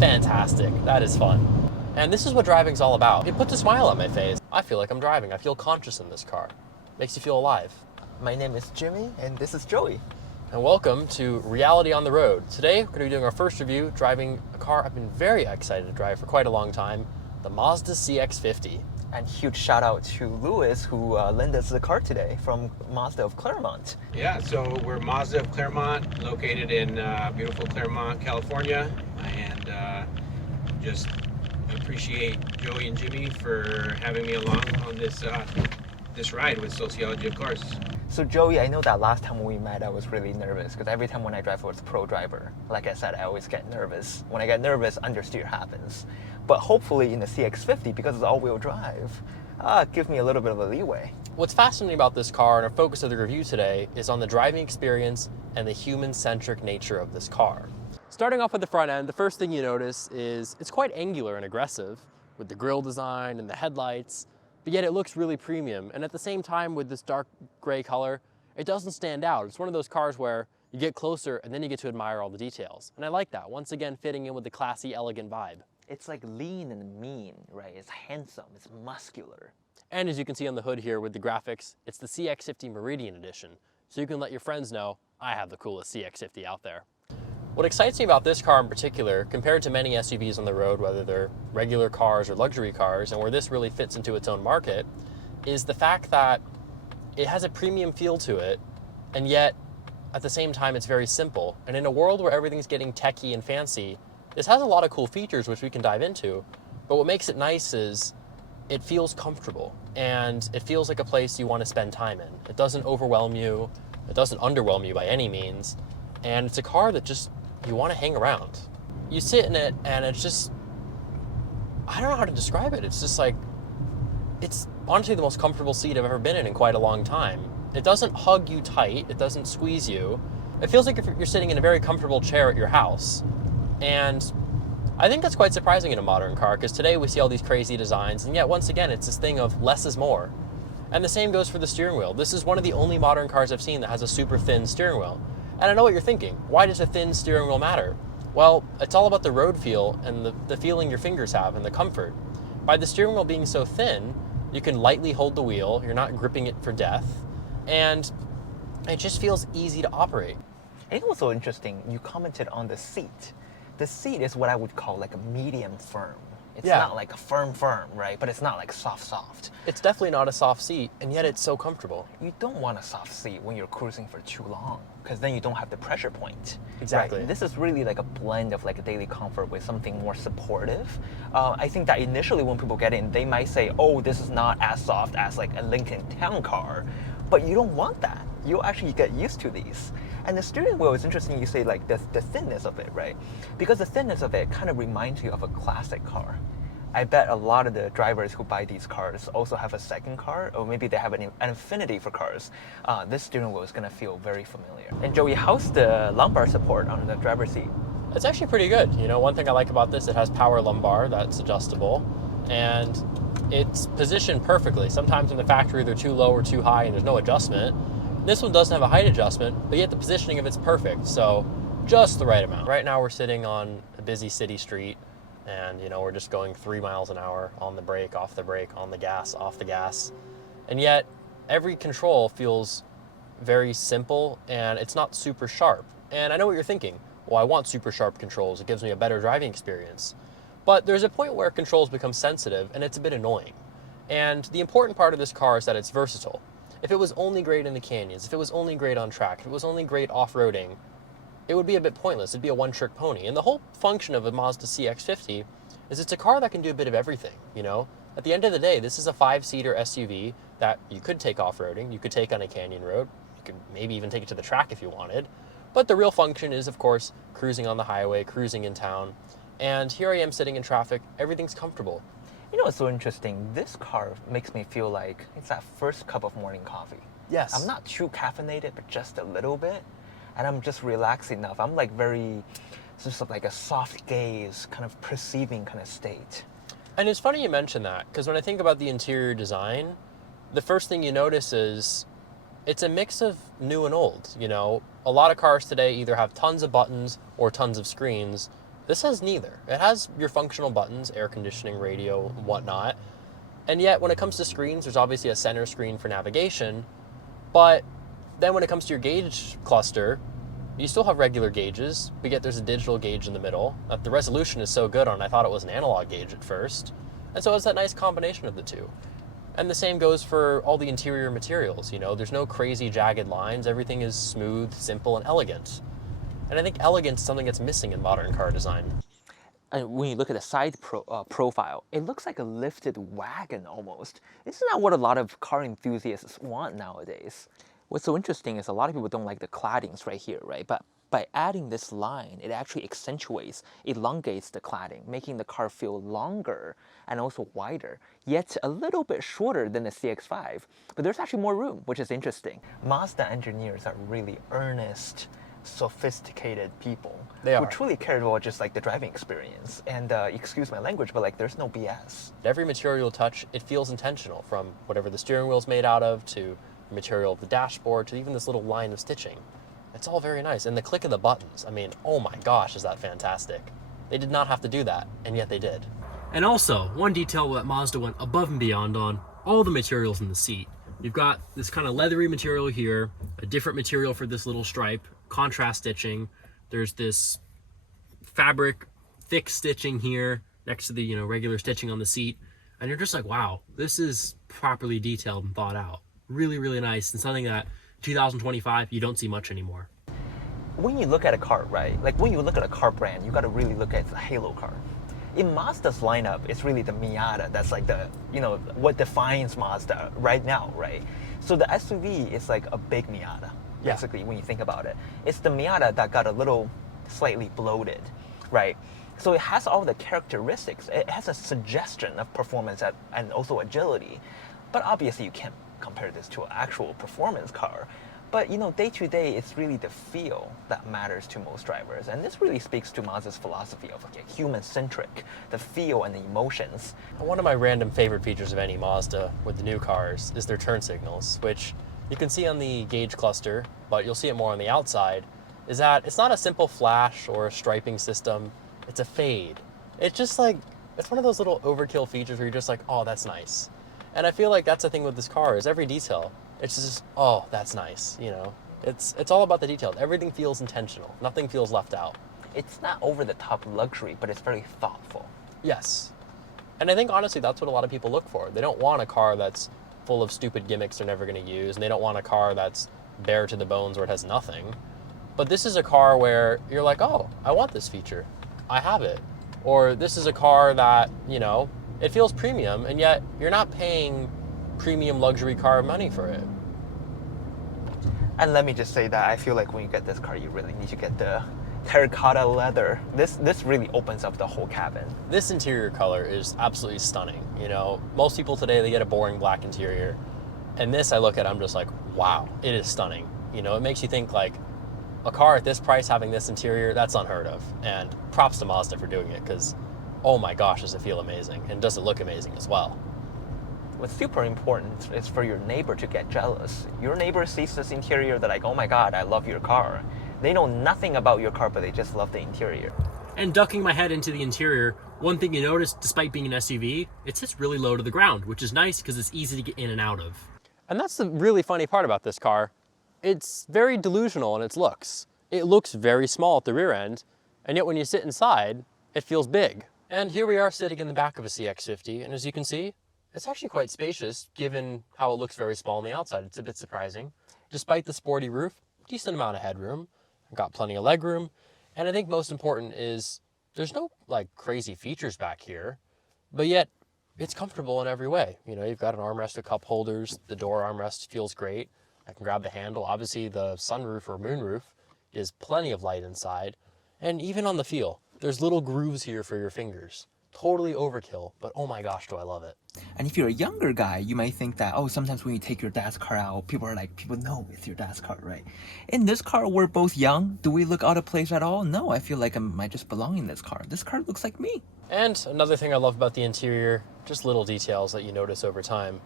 Fantastic. That is fun. And this is what driving's all about. It puts a smile on my face. I feel like I'm driving. I feel conscious in this car. Makes you feel alive. My name is Jimmy, and this is Joey. And welcome to Reality on the Road. Today, we're going to be doing our first review, driving a car I've been very excited to drive for quite a long time, the Mazda CX-50. And huge shout out to Louis, who lent us the car today from Mazda of Claremont. Yeah, so we're Mazda of Claremont, located in beautiful Claremont, California, and just appreciate Joey and Jimmy for having me along on this ride with Sociology of Cars. So Joey, I know that last time we met, I was really nervous because every time when I drive with a pro driver, like I said, I always get nervous. When I get nervous, understeer happens. But hopefully in the CX-50, because it's all-wheel drive, give me a little bit of a leeway. What's fascinating about this car and our focus of the review today is on the driving experience and the human-centric nature of this car. Starting off with the front end, the first thing you notice is it's quite angular and aggressive with the grille design and the headlights, but yet it looks really premium. And at the same time, with this dark gray color, it doesn't stand out. It's one of those cars where you get closer and then you get to admire all the details. And I like that, once again fitting in with the classy, elegant vibe. It's like lean and mean, right? It's handsome, it's muscular. And as you can see on the hood here with the graphics, it's the CX-50 Meridian Edition. So you can let your friends know, I have the coolest CX-50 out there. What excites me about this car in particular, compared to many SUVs on the road, whether they're regular cars or luxury cars, and where this really fits into its own market, is the fact that it has a premium feel to it, and yet at the same time it's very simple. And in a world where everything's getting techy and fancy, this has a lot of cool features which we can dive into, but what makes it nice is it feels comfortable, and it feels like a place you want to spend time in. It doesn't overwhelm you, it doesn't underwhelm you by any means, and it's a car that just, you want to hang around. You sit in it and it's just, I don't know how to describe it. It's just like, it's honestly the most comfortable seat I've ever been in quite a long time. It doesn't hug you tight, it doesn't squeeze you. It feels like if you're sitting in a very comfortable chair at your house. And I think that's quite surprising in a modern car, because today we see all these crazy designs, and yet once again it's this thing of less is more. And the same goes for the steering wheel. This is one of the only modern cars I've seen that has a super thin steering wheel. And I know what you're thinking. Why does a thin steering wheel matter? Well, it's all about the road feel and the feeling your fingers have and the comfort. By the steering wheel being so thin, you can lightly hold the wheel, you're not gripping it for death, and it just feels easy to operate. I think what's so interesting, you commented on the seat. The seat is what I would call like a medium firm. It's not like a firm, right? But it's not like soft. It's definitely not a soft seat, and yet it's so comfortable. You don't want a soft seat when you're cruising for too long, because then you don't have the pressure point. Exactly. Right? This is really like a blend of like a daily comfort with something more supportive. I think that initially when people get in, they might say, oh, this is not as soft as like a Lincoln Town car, but you don't want that. You'll actually get used to these. And the steering wheel is interesting, you say like the thinness of it, right? Because the thinness of it kind of reminds you of a classic car. I bet a lot of the drivers who buy these cars also have a second car, or maybe they have an affinity for cars. This steering wheel is going to feel very familiar. And Joey, how's the lumbar support on the driver's seat? It's actually pretty good. You know, one thing I like about this, it has power lumbar that's adjustable, and it's positioned perfectly. Sometimes in the factory they're too low or too high and there's no adjustment. This one doesn't have a height adjustment, but yet the positioning of it's perfect, so just the right amount. Right now we're sitting on a busy city street, and you know, we're just going 3 miles an hour on the brake, off the brake, on the gas, off the gas. And yet every control feels very simple, and it's not super sharp. And I know what you're thinking. Well, I want super sharp controls. It gives me a better driving experience. But there's a point where controls become sensitive, and it's a bit annoying. And the important part of this car is that it's versatile. If it was only great in the canyons, if it was only great on track, if it was only great off-roading, it would be a bit pointless. It'd be a one-trick pony. And the whole function of a Mazda CX-50 is it's a car that can do a bit of everything, you know? At the end of the day, this is a 5-seater SUV that you could take off-roading, you could take on a canyon road, you could maybe even take it to the track if you wanted. But the real function is, of course, cruising on the highway, cruising in town. And here I am sitting in traffic, everything's comfortable. You know what's so interesting? This car makes me feel like it's that first cup of morning coffee. Yes. I'm not too caffeinated, but just a little bit. And I'm just relaxed enough. I'm like very, just like a soft gaze, kind of perceiving kind of state. And it's funny you mention that, because when I think about the interior design, the first thing you notice is it's a mix of new and old, you know? A lot of cars today either have tons of buttons or tons of screens. This has neither. It has your functional buttons, air conditioning, radio, and whatnot. And yet, when it comes to screens, there's obviously a center screen for navigation. But then when it comes to your gauge cluster, you still have regular gauges, but yet there's a digital gauge in the middle. The resolution is so good on, I thought it was an analog gauge at first. And so it's that nice combination of the two. And the same goes for all the interior materials, there's no crazy jagged lines. Everything is smooth, simple, and elegant. And I think elegance is something that's missing in modern car design. And when you look at the side profile, it looks like a lifted wagon almost. Isn't that what a lot of car enthusiasts want nowadays? What's so interesting is a lot of people don't like the claddings right here, right? But by adding this line, it actually accentuates, elongates the cladding, making the car feel longer and also wider, yet a little bit shorter than the CX-5. But there's actually more room, which is interesting. Mazda engineers are really earnest, sophisticated people who truly care about just like the driving experience. And excuse my language, but like there's no BS. Every material touch, it feels intentional, from whatever the steering wheel's made out of to the material of the dashboard to even this little line of stitching. It's all very nice. And the click of the buttons, I mean, oh my gosh, is that fantastic. They did not have to do that, and yet they did. And also, one detail that Mazda went above and beyond on, all the materials in the seat. You've got this kind of leathery material here, a different material for this little stripe, contrast stitching. There's this fabric, thick stitching here next to the regular stitching on the seat. And you're just like, wow, this is properly detailed and thought out. Really, really nice, and something that 2025 you don't see much anymore. When you look at a car, right? Like when you look at a car brand, you got to really look at the halo car. In Mazda's lineup, it's really the Miata that's like the, what defines Mazda right now, right? So the SUV is like a big Miata, basically, when you think about it. It's the Miata that got a little slightly bloated, right? So it has all the characteristics. It has a suggestion of performance and also agility. But obviously you can't compare this to an actual performance car. But day to day, it's really the feel that matters to most drivers. And this really speaks to Mazda's philosophy of like a human-centric, the feel and the emotions. One of my random favorite features of any Mazda with the new cars is their turn signals, which you can see on the gauge cluster, but you'll see it more on the outside, is that it's not a simple flash or a striping system, it's a fade. It's just like, it's one of those little overkill features where you're just like, oh, that's nice. And I feel like that's the thing with this car, is every detail, it's just, oh, that's nice, It's all about the details. Everything feels intentional. Nothing feels left out. It's not over-the-top luxury, but it's very thoughtful. Yes. And I think, honestly, that's what a lot of people look for. They don't want a car that's full of stupid gimmicks they're never going to use, and they don't want a car that's bare to the bones where it has nothing. But this is a car where you're like, oh, I want this feature. I have it. Or this is a car that, it feels premium, and yet you're not paying premium luxury car money for it. And let me just say that I feel like when you get this car, you really need to get the terracotta leather. This really opens up the whole cabin. This interior color is absolutely stunning. Most people today, they get a boring black interior. And this, I look at, I'm just like, wow, it is stunning. It makes you think like, a car at this price having this interior, that's unheard of. And props to Mazda for doing it, because oh my gosh, does it feel amazing, and does it look amazing as well. What's super important is for your neighbor to get jealous. Your neighbor sees this interior, they're like, oh my God, I love your car. They know nothing about your car, but they just love the interior. And ducking my head into the interior, one thing you notice, despite being an SUV, it sits really low to the ground, which is nice because it's easy to get in and out of. And that's the really funny part about this car. It's very delusional in its looks. It looks very small at the rear end, and yet when you sit inside, it feels big. And here we are sitting in the back of a CX-50, and as you can see, it's actually quite spacious, given how it looks very small on the outside. It's a bit surprising. Despite the sporty roof, decent amount of headroom, got plenty of legroom, and I think most important is there's no like crazy features back here, but yet it's comfortable in every way. You've got an armrest with cup holders, the door armrest feels great. I can grab the handle. Obviously the sunroof or moonroof is plenty of light inside, and even on the feel, there's little grooves here for your fingers. Totally overkill, but oh my gosh, do I love it. And if you're a younger guy, you might think that, oh, sometimes when you take your dad's car out, people know it's your dad's car, right? In this car, we're both young. Do we look out of place at all? No, I feel like I might just belong in this car. This car looks like me. And another thing I love about the interior, just little details that you notice over time.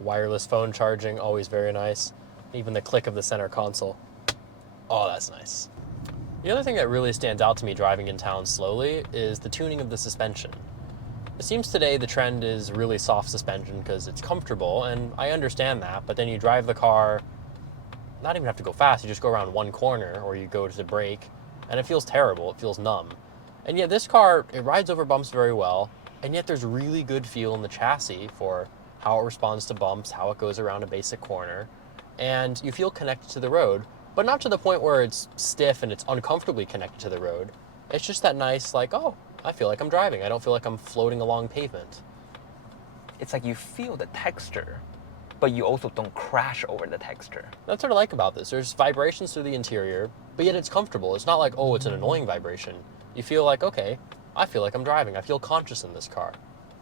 Wireless phone charging, always very nice. Even the click of the center console. Oh, that's nice. The other thing that really stands out to me driving in town slowly is the tuning of the suspension. It seems today the trend is really soft suspension because it's comfortable, and I understand that, but then you drive the car, not even have to go fast, you just go around one corner or you go to brake, and it feels terrible, it feels numb. And yet this car, it rides over bumps very well, and yet there's really good feel in the chassis for how it responds to bumps, how it goes around a basic corner, and you feel connected to the road, but not to the point where it's stiff and it's uncomfortably connected to the road. It's just that nice, like, oh, I feel like I'm driving. I don't feel like I'm floating along pavement. It's like you feel the texture, but you also don't crash over the texture. That's what I like about this. There's vibrations through the interior, but yet it's comfortable. It's not like, oh, it's an annoying vibration. You feel like, okay, I feel like I'm driving. I feel conscious in this car.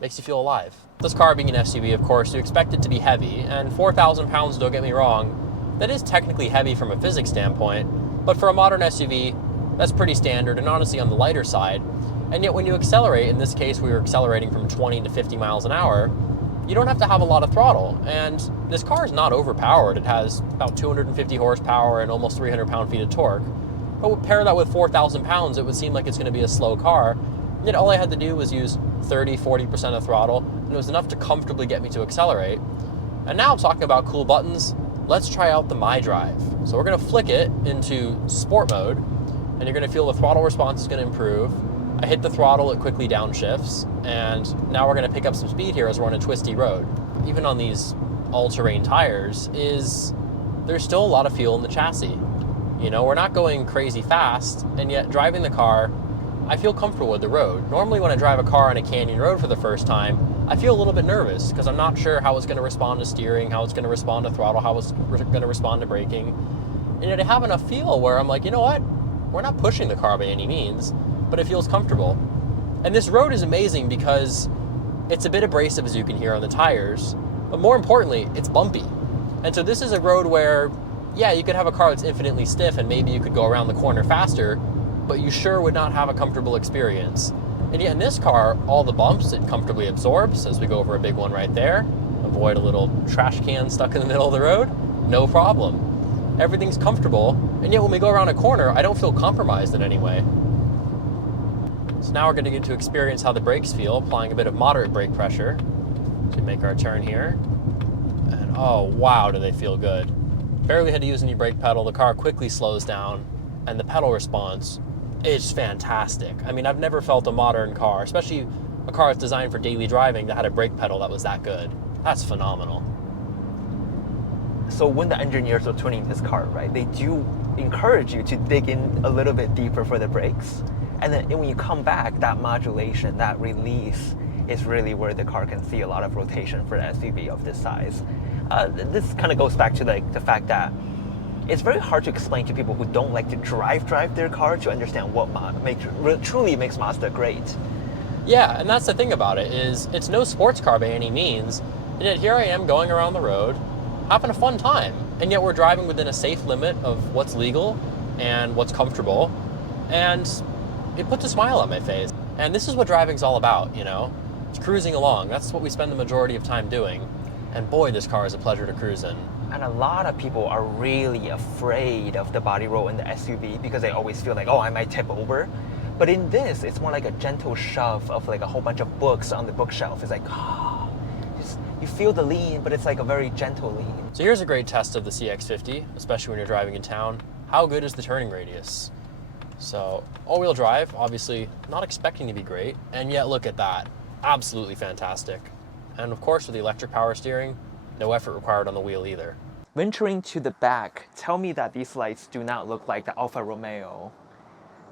Makes you feel alive. This car being an SUV, of course, you expect it to be heavy, and 4,000 pounds, don't get me wrong, that is technically heavy from a physics standpoint, but for a modern SUV, that's pretty standard and honestly on the lighter side. And yet when you accelerate, in this case we were accelerating from 20 to 50 miles an hour, you don't have to have a lot of throttle. And this car is not overpowered. It has about 250 horsepower and almost 300 pound-feet of torque. But pair that with 4,000 pounds, it would seem like it's going to be a slow car. And yet all I had to do was use 30-40% of throttle, and it was enough to comfortably get me to accelerate. And now I'm talking about cool buttons. Let's try out the My Drive. So we're going to flick it into sport mode, and you're going to feel the throttle response is going to improve. I hit the throttle, it quickly downshifts, and now we're going to pick up some speed here as we're on a twisty road. Even on these all-terrain tires, there's still a lot of feel in the chassis. You know, we're not going crazy fast, and yet driving the car, I feel comfortable with the road. Normally when I drive a car on a canyon road for the first time, I feel a little bit nervous because I'm not sure how it's going to respond to steering, how it's going to respond to throttle, how it's going to respond to braking. And yet I have enough feel where I'm like, you know what? We're not pushing the car by any means, but it feels comfortable. And this road is amazing because it's a bit abrasive, as you can hear on the tires, but more importantly, it's bumpy. And so this is a road where, yeah, you could have a car that's infinitely stiff and maybe you could go around the corner faster, but you sure would not have a comfortable experience. And yet in this car, all the bumps it comfortably absorbs, as we go over a big one right there. Avoid a little trash can stuck in the middle of the road, no problem. Everything's comfortable, and yet when we go around a corner, I don't feel compromised in any way. So now we're going to get to experience how the brakes feel, applying a bit of moderate brake pressure to make our turn here. And oh wow, do they feel good. Barely had to use any brake pedal, the car quickly slows down, and the pedal response is fantastic. I mean, I've never felt a modern car, especially a car that's designed for daily driving, that had a brake pedal that was that good. That's phenomenal. So when the engineers are tuning this car, right, they do encourage you to dig in a little bit deeper for the brakes. And then when you come back, that modulation, that release is really where the car can see a lot of rotation for an SUV of this size. This kind of goes back to like the fact that it's very hard to explain to people who don't like to drive their car to understand what truly makes Mazda great. Yeah, and that's the thing about it, is it's no sports car by any means, and yet here I am going around the road, having a fun time, and yet we're driving within a safe limit of what's legal and what's comfortable, and it puts a smile on my face. And this is what driving's all about, you know? It's cruising along. That's what we spend the majority of time doing. And boy, this car is a pleasure to cruise in. And a lot of people are really afraid of the body roll in the SUV because they always feel like, oh, I might tip over. But in this, it's more like a gentle shove of like a whole bunch of books on the bookshelf. It's like, ah, you feel the lean, but it's like a very gentle lean. So here's a great test of the CX-50, especially when you're driving in town. How good is the turning radius? So all-wheel drive, obviously not expecting to be great, and yet look at that, absolutely fantastic. And of course with the electric power steering, no effort required on the wheel either. Venturing to the back, tell me that these lights do not look like the Alfa Romeo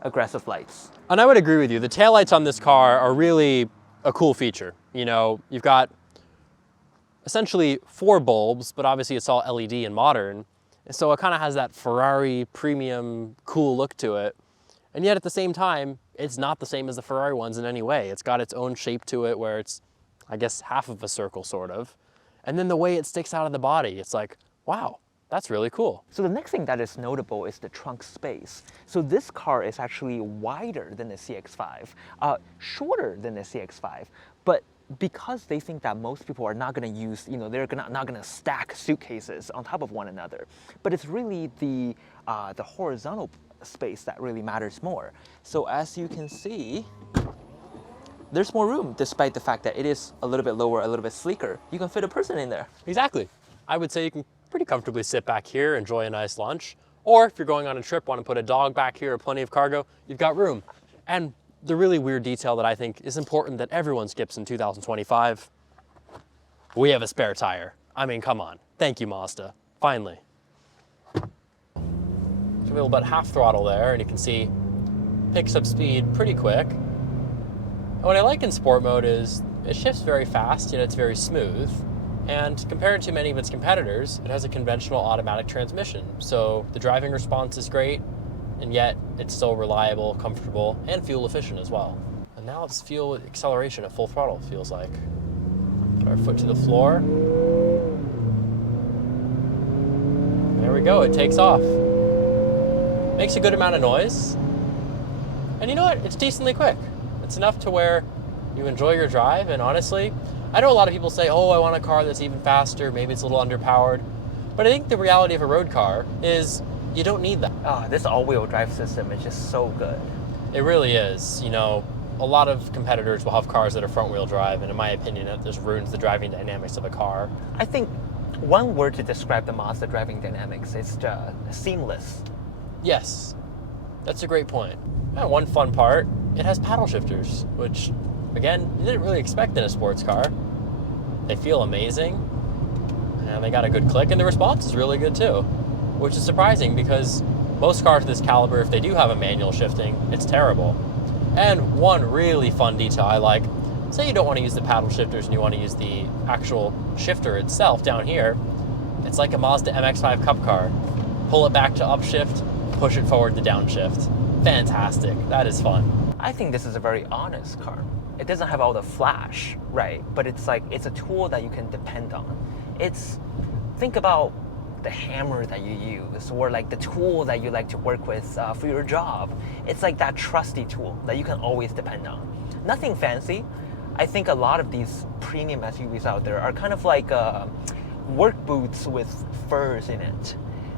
aggressive lights. And I would agree with you, the taillights on this car are really a cool feature. You know, you've got essentially 4 bulbs, but obviously it's all LED and modern, and so it kind of has that Ferrari premium cool look to it. And yet at the same time, it's not the same as the Ferrari ones in any way. It's got its own shape to it where it's, I guess, half of a circle sort of. And then the way it sticks out of the body, it's like, wow, that's really cool. So the next thing that is notable is the trunk space. So this car is actually wider than the CX-5, shorter than the CX-5, but because they think that most people are not going to use, you know, they're not going to stack suitcases on top of one another. But it's really the horizontal space that really matters more. So as you can see, there's more room despite the fact that it is a little bit lower, a little bit sleeker. You can fit a person in there. Exactly. I would say you can pretty comfortably sit back here, enjoy a nice lunch. Or if you're going on a trip, want to put a dog back here or plenty of cargo, you've got room. And the really weird detail that I think is important that everyone skips in 2025, we have a spare tire. I mean, come on. Thank you, Mazda. Finally. Give it about half throttle there, and you can see picks up speed pretty quick. And what I like in sport mode is it shifts very fast, yet it's very smooth. And compared to many of its competitors, it has a conventional automatic transmission. So the driving response is great, and yet it's still reliable, comfortable, and fuel efficient as well. And now let's feel acceleration at full throttle, feels like. Put our foot to the floor. There we go, it takes off. Makes a good amount of noise. And you know what? It's decently quick. It's enough to where you enjoy your drive, and honestly, I know a lot of people say, oh, I want a car that's even faster, maybe it's a little underpowered. But I think the reality of a road car is you don't need that. Oh, this all-wheel drive system is just so good. It really is. You know, a lot of competitors will have cars that are front-wheel drive, and in my opinion, that just ruins the driving dynamics of a car. I think one word to describe the Mazda driving dynamics is seamless. Yes, that's a great point. And one fun part, it has paddle shifters, which, again, you didn't really expect in a sports car. They feel amazing, and they got a good click, and the response is really good too, which is surprising because most cars of this caliber, if they do have a manual shifting, it's terrible. And one really fun detail I like, say you don't want to use the paddle shifters and you want to use the actual shifter itself down here, it's like a Mazda MX-5 Cup car. Pull it back to upshift, push it forward to downshift. Fantastic, that is fun. I think this is a very honest car. It doesn't have all the flash, right? But it's like, it's a tool that you can depend on. Think about the hammer that you use, or like the tool that you like to work with for your job. It's like that trusty tool that you can always depend on. Nothing fancy. I think a lot of these premium SUVs out there are kind of like work boots with furs in it.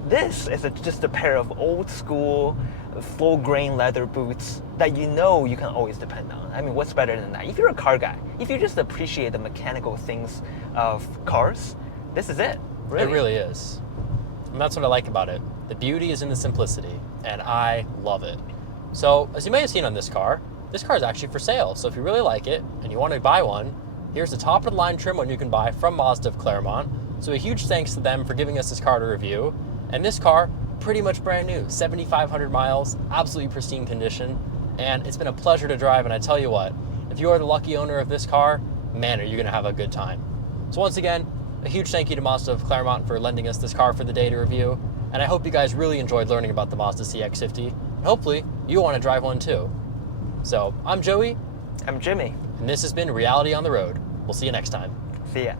This is just a pair of old school, full grain leather boots that you know you can always depend on. I mean, what's better than that? If you're a car guy, if you just appreciate the mechanical things of cars, this is it. Really. It really is. And that's what I like about it. The beauty is in the simplicity, and I love it. So, as you may have seen on this car is actually for sale. So if you really like it and you want to buy one, here's the top of the line trim one you can buy from Mazda of Claremont. So a huge thanks to them for giving us this car to review. And this car, pretty much brand new, 7,500 miles, absolutely pristine condition. And it's been a pleasure to drive, and I tell you what, if you are the lucky owner of this car, man, are you gonna have a good time. So once again, a huge thank you to Mazda of Claremont for lending us this car for the day to review. And I hope you guys really enjoyed learning about the Mazda CX-50. And hopefully, you want to drive one too. So, I'm Joey. I'm Jimmy. And this has been Reality on the Road. We'll see you next time. See ya.